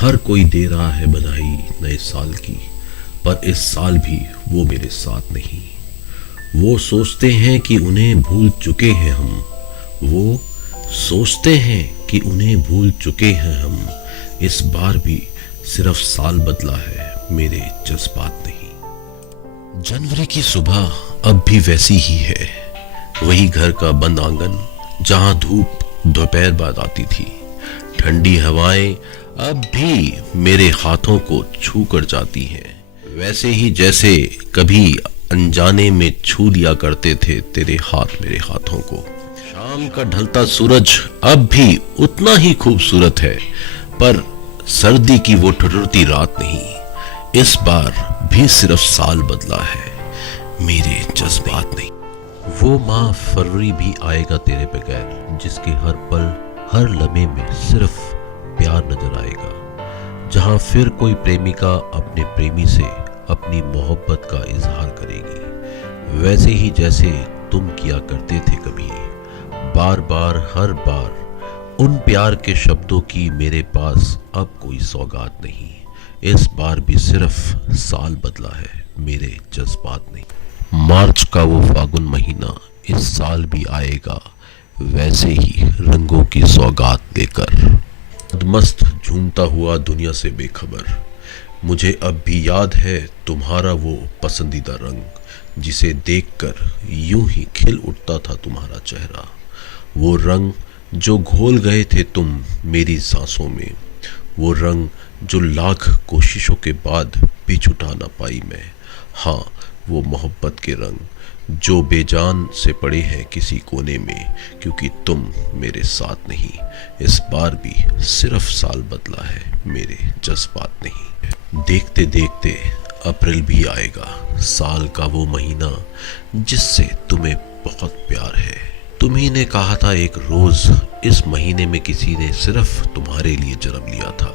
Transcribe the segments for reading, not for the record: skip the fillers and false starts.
हर कोई दे रहा है बधाई नए साल की, पर इस साल भी वो मेरे साथ नहीं। वो सोचते हैं कि उन्हें भूल चुके हैं हम। वो सोचते हैं कि उन्हें भूल चुके हैं हम। इस बार भी सिर्फ साल बदला है, मेरे जज्बात नहीं। जनवरी की सुबह अब भी वैसी ही है। वही घर का बंद आंगन जहां धूप दोपहर बाद आती थी। ठंडी हवाएं अब भी मेरे हाथों को छू कर जाती हैं, वैसे ही जैसे कभी अनजाने में छू लिया करते थे तेरे हाथ मेरे हाथों को। शाम का ढलता सूरज अब भी उतना ही खूबसूरत है, पर सर्दी की वो ठिठुरती रात नहीं। इस बार भी सिर्फ साल बदला है, मेरे जज्बात नहीं। वो माह फरवरी भी आएगा तेरे बगैर, जिसके हर पल हर लम्हे में सिर्फ प्यार नजर आएगा। जहां फिर कोई प्रेमिका अपने प्रेमी से अपनी मोहब्बत का इजहार करेगी, वैसे ही जैसे तुम किया करते थे कभी। बार बार हर बार उन प्यार के शब्दों की मेरे पास अब कोई सौगात नहीं। इस बार भी सिर्फ साल बदला है, मेरे जज्बात नहीं। मार्च का वो फागुन महीना इस साल भी आएगा, वैसे ही रंगों की सौगात लेकर। मस्त झूमता हुआ दुनिया से बेखबर, मुझे अब भी याद है तुम्हारा वो पसंदीदा रंग, जिसे देखकर यूं ही खिल उठता था तुम्हारा चेहरा। वो रंग जो घोल गए थे तुम मेरी सांसों में, वो रंग जो लाख कोशिशों के बाद भी छुटा ना पाई मैं। हाँ, वो मोहब्बत के रंग जो बेजान से पड़े हैं किसी कोने में, क्योंकि तुम मेरे साथ नहीं। इस बार भी सिर्फ साल बदला है, मेरे जज्बात नहीं। देखते देखते अप्रैल भी आएगा, साल का वो महीना जिससे तुम्हें बहुत प्यार है। तुम्ही ने कहा था एक रोज इस महीने में किसी ने सिर्फ तुम्हारे लिए जन्म लिया था।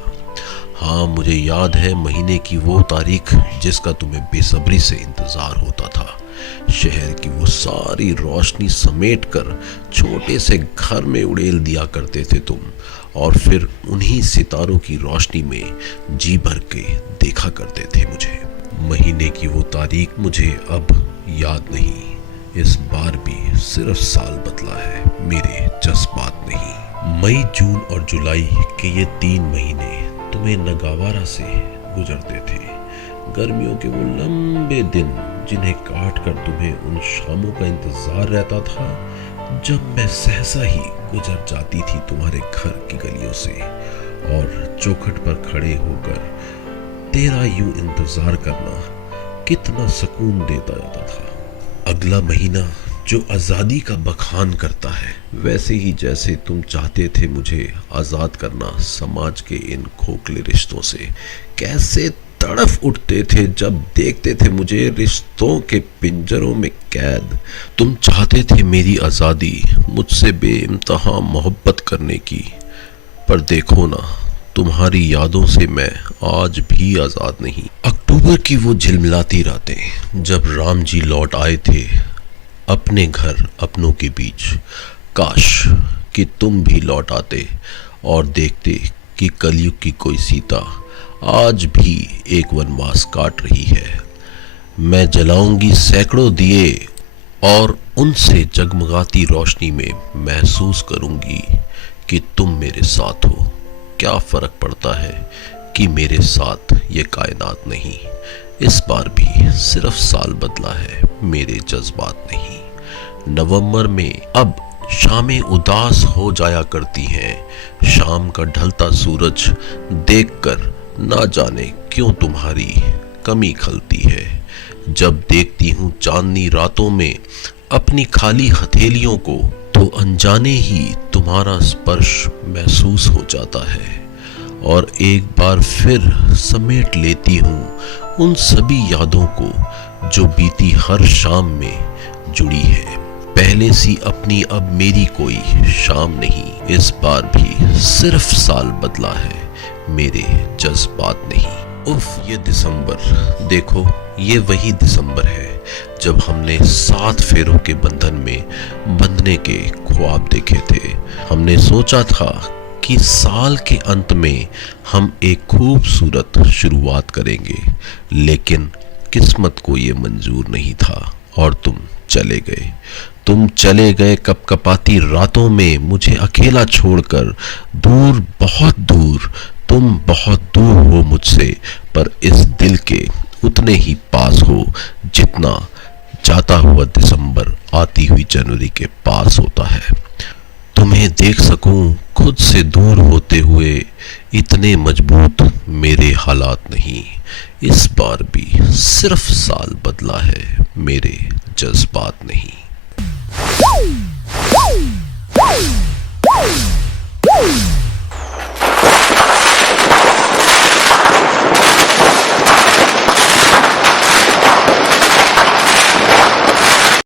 हाँ, मुझे याद है महीने की वो तारीख जिसका तुम्हें बेसब्री से इंतजार होता था। शहर की वो सारी रोशनी समेट कर छोटे से घर में उड़ेल दिया करते थे तुम, और फिर उन्हीं सितारों की रोशनी में जी भर के देखा करते थे मुझे। महीने की वो तारीख मुझे अब याद नहीं। इस बार भी सिर्फ साल बदला है, मेरे जज्बात नहीं। मई, जून और जुलाई के ये 3 महीने तुम्हें नगावारा से गुजरते थे। गर्मियों के वो लंबे दिन जिन्हें काट कर तुम्हें उन शामों का इंतजार रहता था जब मैं सहसा ही गुजर जाती थी तुम्हारे घर की गलियों से, और चौखट पर खड़े होकर तेरा यूं इंतजार करना कितना सुकून देता जाता था। अगला महीना जो आज़ादी का बखान करता है, वैसे ही जैसे तुम चाहते थे मुझे आज़ाद करना समाज के इन खोखले रिश्तों से। कैसे तड़फ उठते थे जब देखते थे मुझे रिश्तों के पिंजरों में कैद। तुम चाहते थे मेरी आज़ादी, मुझसे बेइंतहा मोहब्बत करने की, पर देखो ना, तुम्हारी यादों से मैं आज भी आज़ाद नहीं। अक्टूबर की वो झिलमिलाती रातें जब राम जी लौट आए थे अपने घर अपनों के बीच, काश कि तुम भी लौट आते और देखते कि कलयुग की कोई सीता आज भी एक वनवास काट रही है। मैं जलाऊंगी सैकड़ों दिए और उनसे जगमगाती रोशनी में महसूस करूंगी कि तुम मेरे साथ हो। क्या फर्क पड़ता है कि मेरे साथ ये कायनात नहीं। इस बार भी सिर्फ साल बदला है, मेरे जज्बात नहीं। नवंबर में अब शामें उदास हो जाया करती हैं। शाम का ढलता सूरज देखकर ना जाने क्यों तुम्हारी कमी खलती है। जब देखती हूँ चांदनी रातों में अपनी खाली हथेलियों को, तो अनजाने ही तुम्हारा स्पर्श महसूस हो जाता है, और एक बार फिर समेट लेती हूँ उन सभी यादों को जो बीती हर शाम में जुड़ी है। पहले सी अपनी अब मेरी कोई शाम नहीं। इस बार भी सिर्फ साल बदला है, मेरे जज्बात नहीं। उफ, ये दिसंबर, देखो ये वही दिसंबर है जब हमने 7 फेरों के बंधन में बंधने के ख्वाब देखे थे। हमने सोचा था कि साल के अंत में हम एक खूबसूरत शुरुआत करेंगे, लेकिन किस्मत को ये मंजूर नहीं था और तुम चले गए। तुम चले गए कपकपाती रातों में, मुझे अकेला छोड़कर, दूर, बहुत दूर। तुम बहुत दूर हो मुझसे, पर इस दिल के उतने ही पास हो जितना जाता हुआ दिसंबर आती हुई जनवरी के पास होता है। तुम्हें देख सकूं खुद से दूर होते हुए, इतने मजबूत मेरे हालात नहीं। इस बार भी सिर्फ साल बदला है, मेरे जज्बात नहीं।